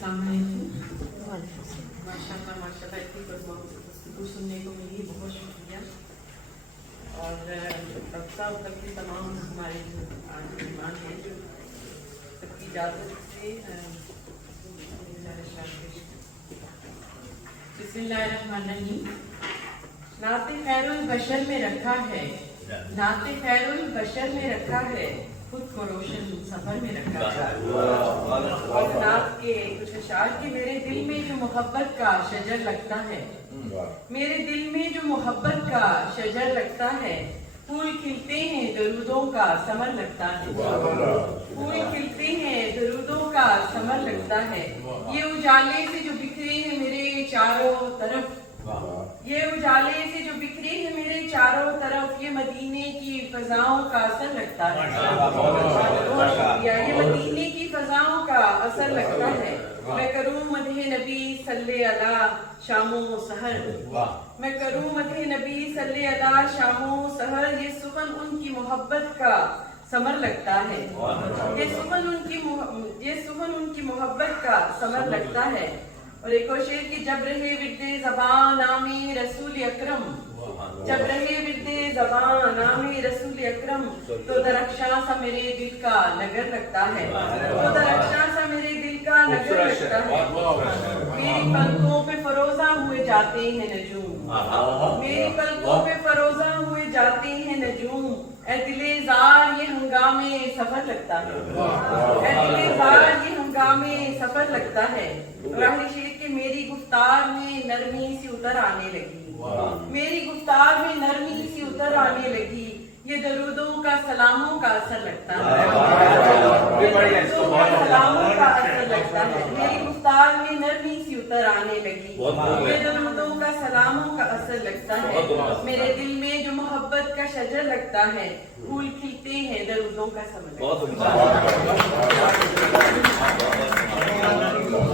अस्सलाम वालेकुम। माशाल्लाह इतनी गुफ्तगू सुनने को मिली, बहुत शुक्रिया। और डॉक्टर साहब तक भी तमाम हमारे जो आज मेहमान हैं सबकी इजाज़त से बिस्मिल्लाहिर्रहमानिर्रहीम। नाते खैरुल बशर में रखा है, नाते खैरुल बशर में रखा है, खुद को रोशन सफर में रखा है। और नात के कुछ अशार के मेरे दिल में जो मोहब्बत का शजर लगता है, मेरे दिल में जो मोहब्बत का शजर लगता है, फूल खिलते हैं दरूदों का समर लगता है, फूल खिलते हैं दरूदों का समर लगता है। ये उजाले से जो बिखरे हैं मेरे चारों तरफ, ये उजाले से जो बिखरे हैं मेरे चारों तरफ, ये मदीने की फजाओं का असर लगता है, ये मदीने की फजाओं का असर लगता है। मैं करूँ मदहे नबी सल्ले अला शामो सहर, मैं करूँ मदहे नबी सल्ले अला शामो सहर, ये सुखन उनकी मोहब्बत का समर लगता है, ये सुखन उनकी मोहब्बत का समर लगता है। और एक और शेर की जब रहे विद्दे ज़बान नामे रसूल अकरम, जब रहे विद्दे ज़बान नामे रसूल अकरम, तो दरख्शां सा मेरे दिल का नगर लगता है, तो दरख्शां सा मेरे दिल का नगर लगता है। मेरी पलकों पे फरोजा हुए जाते हैं नजूम, मेरी पलकों पे फरोजा हुए जाते हैं नजूम, ऐ दिले ज़ार ये हंगामे सफर लगता है, ऐ दिले ज़ार ये हंगामे सफर लगता है। राही शेर के मेरी गुफ्तार में नरमी सी उतर आने लगी, मेरी गुफ्तार में नरमी सी उतर आने लगी, ये दरूदों का सलामों का असर लगता है, सलामों का असर लगता है। मेरी गुफ्तार में नरमी सी उतर आने लगी, ये दरूदों का सलामों का असर लगता है। मेरे दिल में जो मोहब्बत का शजर लगता है, फूल खिलते हैं दरूदों का समर लगता है।